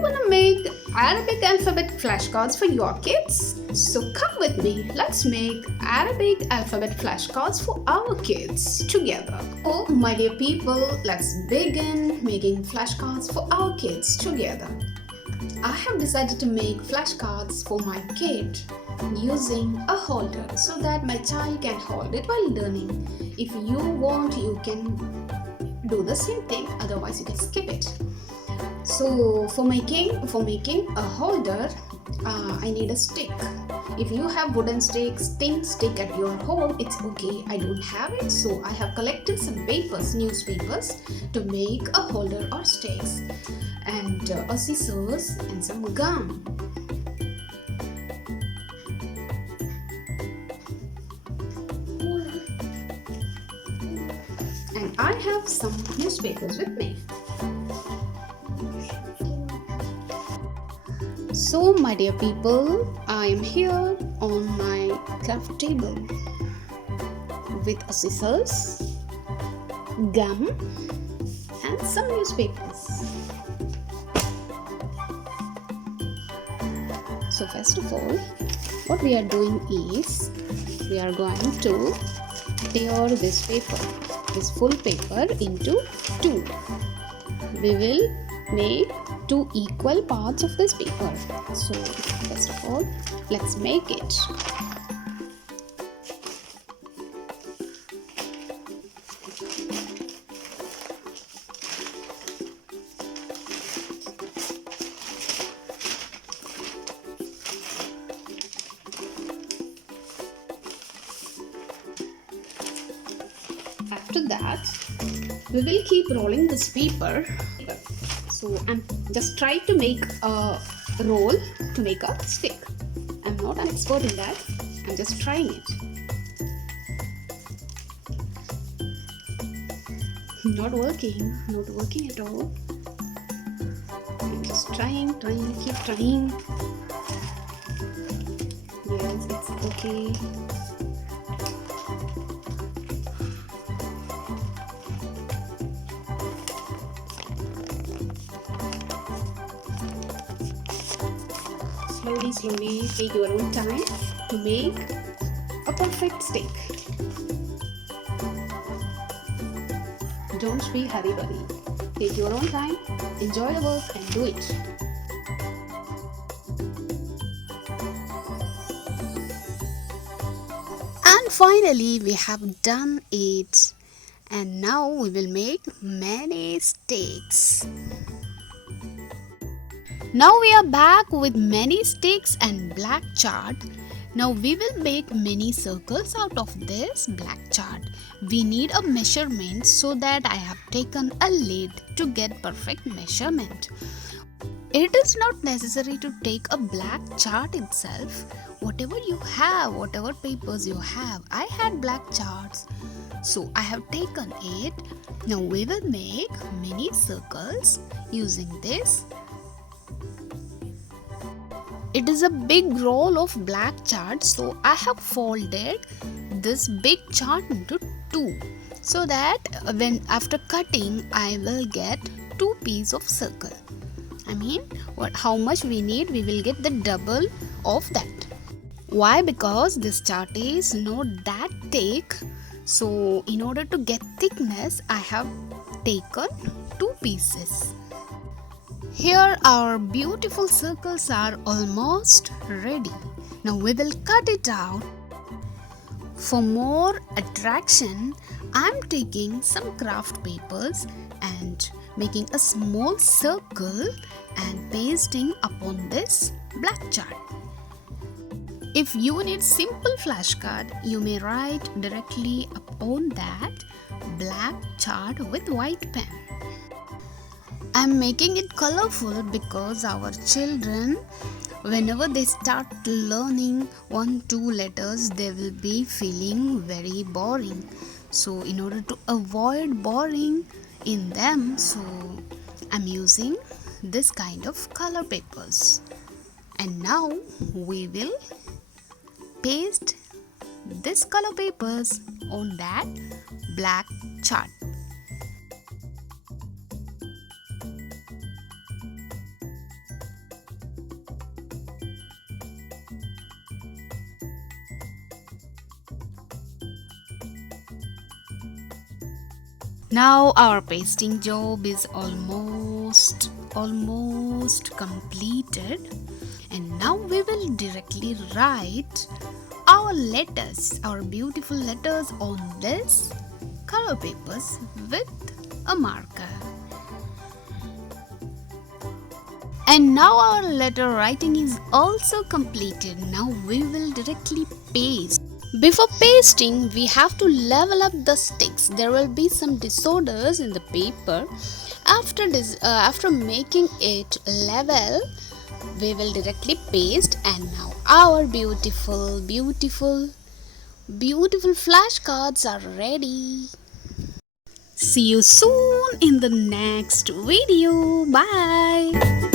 wanna make Arabic alphabet flashcards for your kids? So come with me, let's make Arabic alphabet flashcards for our kids together. Oh my dear people, let's begin making flashcards for our kids together. I have decided to make flashcards for my kid using a holder so that my child can hold it while learning. If you want, you can do the same thing, otherwise you can skip it. So for making a holder, I need a stick. If you have wooden sticks, thin stick at your home, it's okay. I don't have it, so I have collected some papers, newspapers, to make a holder or sticks, and a scissors and some gum. And I have some newspapers with me. So my dear people, I am here on my craft table with a scissors, gum and some newspapers. So first of all, what we are doing is we are going to tear this paper, this full paper, into two. We will make two equal parts of this paper. So first of all, let's make it. After that, we will keep rolling this paper. So I'm just trying to make a roll to make a stick. I'm not an expert in that. I'm just trying it. Not working at all. I'm just trying, keep trying. Yes, it's okay. Slowly, take your own time to make a perfect stick. Don't be hurry. Take your own time, enjoy the work and do it. And finally, we have done it. And now we will make many sticks. Now we are back with many sticks and black chart. Now we will make many circles out of this black chart. We need a measurement, so that I have taken a lid to get perfect measurement. It is not necessary to take a black chart itself. Whatever you have, whatever papers you have, I had black charts, so I have taken it. Now we will make many circles using this. It is a big roll of black chart, so I have folded this big chart into two, so that when after cutting I will get two pieces of circle. I mean, how much we need, we will get the double of that. Why? Because this chart is not that thick, so in order to get thickness I have taken two pieces. Here our beautiful circles are almost ready. Now we will cut it out. For more attraction, I am taking some craft papers and making a small circle and pasting upon this black chart. If you need simple flashcard, you may write directly upon that black chart with white pen. I am making it colorful because our children, whenever they start learning 1-2 letters, they will be feeling very boring. So in order to avoid boring in them, so I'm using this kind of color papers. And now we will paste this color papers on that black chart. Now our pasting job is almost completed, and now we will directly write our letters, our beautiful letters on this color papers with a marker. And now our letter writing is also completed. Now we will directly paste. Before pasting, we have to level up the sticks. There will be some disorders in the paper. After making it level, we will directly paste, and now our beautiful flashcards are ready. See you soon in the next video. Bye.